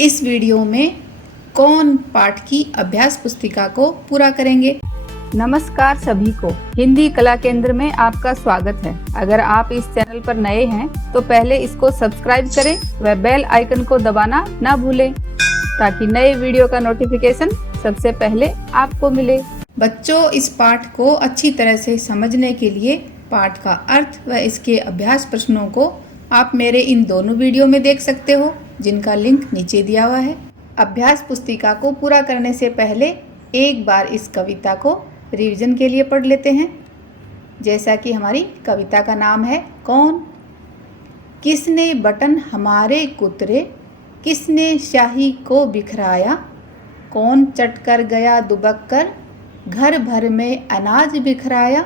इस वीडियो में कौन पाठ की अभ्यास पुस्तिका को पूरा करेंगे। नमस्कार सभी को, हिंदी कला केंद्र में आपका स्वागत है। अगर आप इस चैनल पर नए हैं तो पहले इसको सब्सक्राइब करें व बेल आइकन को दबाना ना भूलें ताकि नए वीडियो का नोटिफिकेशन सबसे पहले आपको मिले। बच्चों, इस पाठ को अच्छी तरह से समझने के लिए पाठ का अर्थ व इसके अभ्यास प्रश्नों को आप मेरे इन दोनों वीडियो में देख सकते हो, जिनका लिंक नीचे दिया हुआ है। अभ्यास पुस्तिका को पूरा करने से पहले एक बार इस कविता को रिवीजन के लिए पढ़ लेते हैं। जैसा कि हमारी कविता का नाम है कौन। किसने बटन हमारे कुतरे, किसने शाही को बिखराया, कौन चट कर गया दुबक कर, घर भर में अनाज बिखराया,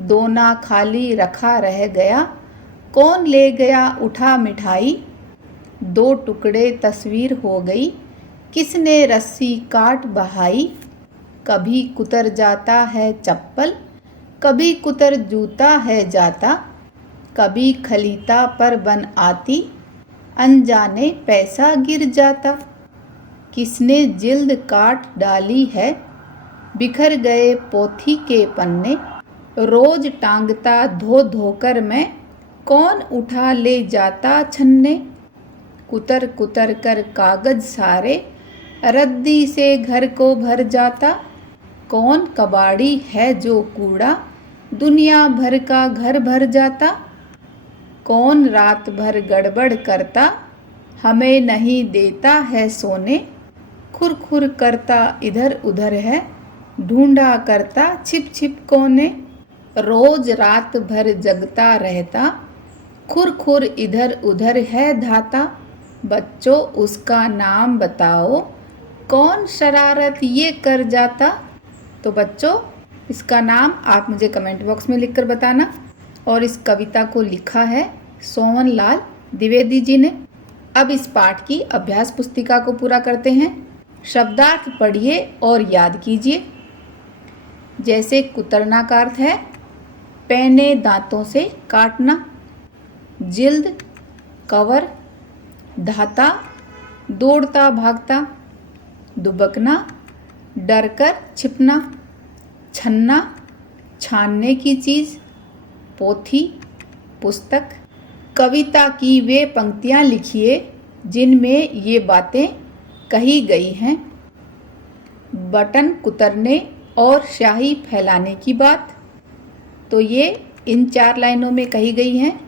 दोना खाली रखा रह गया, कौन ले गया उठा मिठाई, दो टुकड़े तस्वीर हो गई, किसने रस्सी काट बहाई, कभी कुतर जाता है चप्पल, कभी कुतर जूता है जाता, कभी खलीता पर बन आती, अनजाने पैसा गिर जाता, किसने जिल्द काट डाली है, बिखर गए पोथी के पन्ने, रोज टांगता धो धोकर मैं, कौन उठा ले जाता छन्ने, कुतर कुतर कर कागज सारे, रद्दी से घर को भर जाता, कौन कबाड़ी है जो कूड़ा, दुनिया भर का घर भर जाता, कौन रात भर गड़बड़ करता, हमें नहीं देता है सोने, खुर खुर करता इधर उधर है, ढूंढा करता छिप छिप कोने, रोज रात भर जगता रहता, खुर खुर इधर उधर है धाता, बच्चों उसका नाम बताओ, कौन शरारत ये कर जाता। तो बच्चों, इसका नाम आप मुझे कमेंट बॉक्स में लिखकर बताना। और इस कविता को लिखा है सोमन लाल द्विवेदी जी ने। अब इस पाठ की अभ्यास पुस्तिका को पूरा करते हैं। शब्दार्थ पढ़िए और याद कीजिए। जैसे कुतरना का अर्थ है पैने दांतों से काटना, जिल्द कवर, धाता दौड़ता भागता, दुबकना डरकर छिपना, छन्ना छानने की चीज़, पोथी पुस्तक। कविता की वे पंक्तियाँ लिखिए जिनमें ये बातें कही गई हैं। बटन कुतरने और स्याही फैलाने की बात तो ये इन 4 लाइनों में कही गई हैं।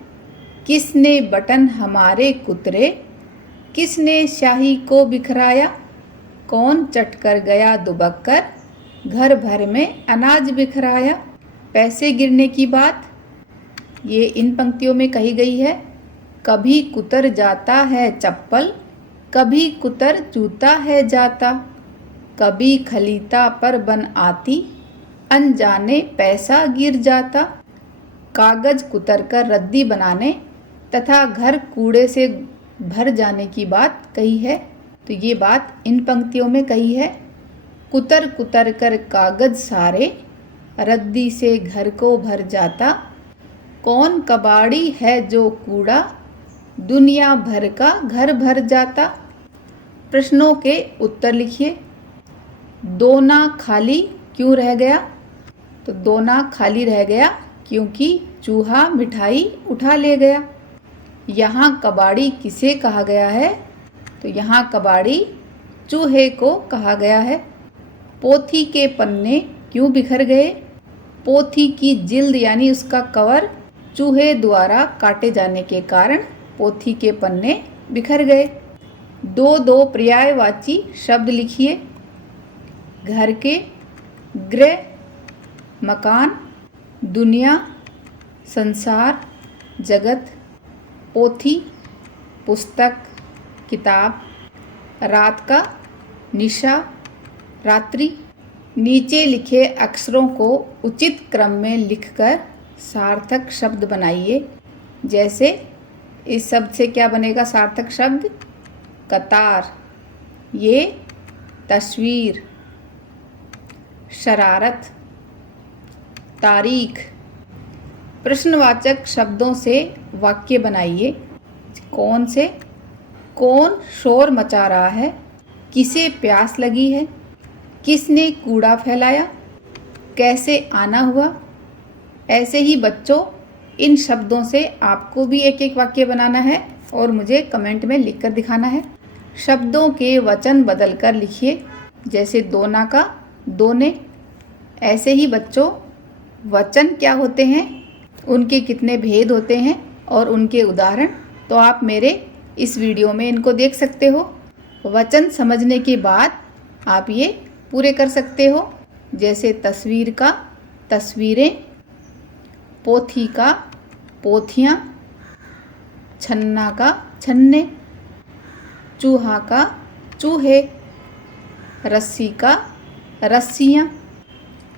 किसने बटन हमारे कुतरे, किसने स्याही को बिखराया, कौन चट कर गया दुबक कर, घर भर में अनाज बिखराया। पैसे गिरने की बात ये इन पंक्तियों में कही गई है। कभी कुतर जाता है चप्पल, कभी कुतर जूता है जाता, कभी खलीता पर बन आती, अनजाने पैसा गिर जाता। कागज कुतर कर रद्दी बनाने तथा घर कूड़े से भर जाने की बात कही है। तो ये बात इन पंक्तियों में कही है। कुतर कुतर कर कागज सारे, रद्दी से घर को भर जाता, कौन कबाड़ी है जो कूड़ा, दुनिया भर का घर भर जाता। प्रश्नों के उत्तर लिखिए। दोना खाली क्यों रह गया। तो दोना खाली रह गया क्योंकि चूहा मिठाई उठा ले गया। यहाँ कबाड़ी किसे कहा गया है। तो यहाँ कबाड़ी चूहे को कहा गया है। पोथी के पन्ने क्यों बिखर गए। पोथी की जिल्द यानी उसका कवर चूहे द्वारा काटे जाने के कारण पोथी के पन्ने बिखर गए। दो दो पर्यायवाची शब्द लिखिए। घर के, गृह, मकान, दुनिया, संसार, जगत, पोथी पुस्तक किताब, रात का, निशा, रात्रि। नीचे लिखे अक्षरों को उचित क्रम में लिखकर सार्थक शब्द बनाइए। जैसे इस शब्द से क्या बनेगा सार्थक शब्द। कतार, ये तस्वीर, शरारत, तारीख। प्रश्नवाचक शब्दों से वाक्य बनाइए। कौन से, कौन शोर मचा रहा है, किसे प्यास लगी है, किसने कूड़ा फैलाया, कैसे आना हुआ। ऐसे ही बच्चों इन शब्दों से आपको भी एक एक वाक्य बनाना है और मुझे कमेंट में लिखकर दिखाना है। शब्दों के वचन बदल कर लिखिए, जैसे दोना का दोने। ऐसे ही बच्चों वचन क्या होते हैं, उनके कितने भेद होते हैं और उनके उदाहरण तो आप मेरे इस वीडियो में इनको देख सकते हो। वचन समझने के बाद आप ये पूरे कर सकते हो, जैसे तस्वीर का तस्वीरें, पोथी का पोथियाँ, छन्ना का छन्ने, चूहा का चूहे, रस्सी का रस्सियाँ।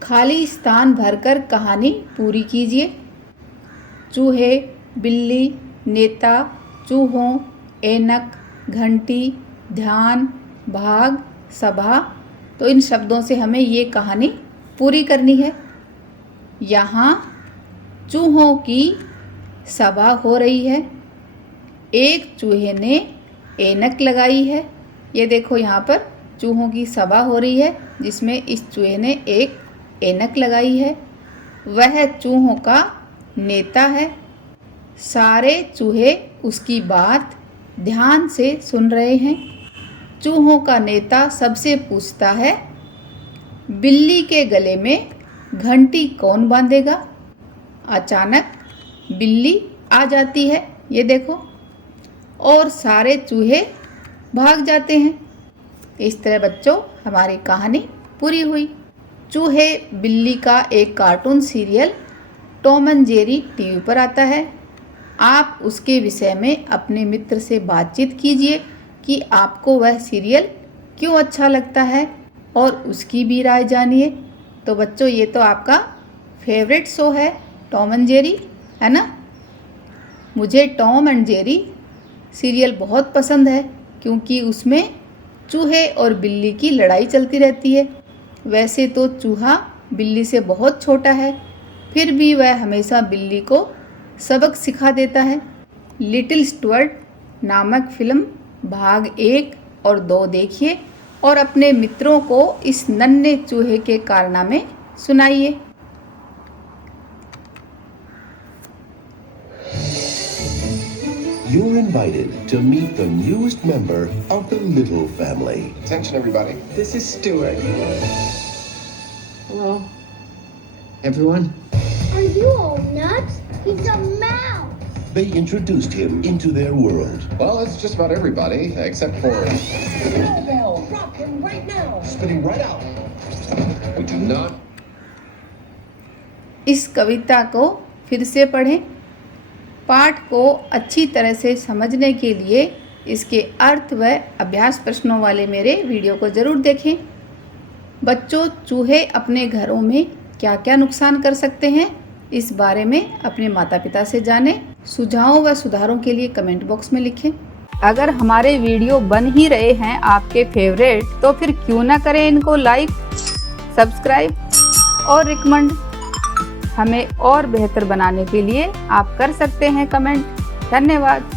खाली स्थान भरकर कहानी पूरी कीजिए। चूहे, बिल्ली, नेता, चूहों, ऐनक, घंटी, ध्यान, भाग, सभा। तो इन शब्दों से हमें ये कहानी पूरी करनी है। यहाँ चूहों की सभा हो रही है। एक चूहे ने ऐनक लगाई है। ये देखो यहाँ पर चूहों की सभा हो रही है, जिसमें इस चूहे ने एक ऐनक लगाई है। वह चूहों का नेता है। सारे चूहे उसकी बात ध्यान से सुन रहे हैं। चूहों का नेता सबसे पूछता है, बिल्ली के गले में घंटी कौन बांधेगा। अचानक बिल्ली आ जाती है, ये देखो, और सारे चूहे भाग जाते हैं। इस तरह बच्चों हमारी कहानी पूरी हुई। चूहे बिल्ली का एक cartoon serial Tom and Jerry TV पर आता है। आप उसके विषय में अपने मित्र से बातचीत कीजिए कि आपको वह सीरियल क्यों अच्छा लगता है और उसकी भी राय जानिए। तो बच्चों ये तो आपका फेवरेट शो है टॉम एंड जेरी, है ना। मुझे टॉम एंड जेरी सीरियल बहुत पसंद है, क्योंकि उसमें चूहे और बिल्ली की लड़ाई चलती रहती है। वैसे तो चूहा बिल्ली से बहुत छोटा है, फिर भी वह हमेशा बिल्ली को सबक सिखा देता है। लिटिल स्टुअर्ट नामक फिल्म भाग 1 और 2 देखिए और अपने मित्रों को इस नन्हे चूहे के कारनामे सुनाइए। You're invited to meet the newest member of the Little family. Attention, everybody. This is Stuart. Hello, everyone. Are you all nuts? He's a mouse! They introduced him into their world. Well, it's just about everybody, except for... Bell, drop him right now! Spitting right out. We do not... इस कविता को फिर से पढ़ें। पाठ को अच्छी तरह से समझने के लिए इसके अर्थ व अभ्यास प्रश्नों वाले मेरे वीडियो को ज़रूर देखें। बच्चों, चूहे अपने घरों में क्या क्या नुकसान कर सकते हैं, इस बारे में अपने माता पिता से जानें। सुझावों व सुधारों के लिए कमेंट बॉक्स में लिखें। अगर हमारे वीडियो बन ही रहे हैं आपके फेवरेट, तो फिर क्यों ना करें इनको लाइक, सब्सक्राइब और रिकमेंड। हमें और बेहतर बनाने के लिए आप कर सकते हैं कमेंट। धन्यवाद।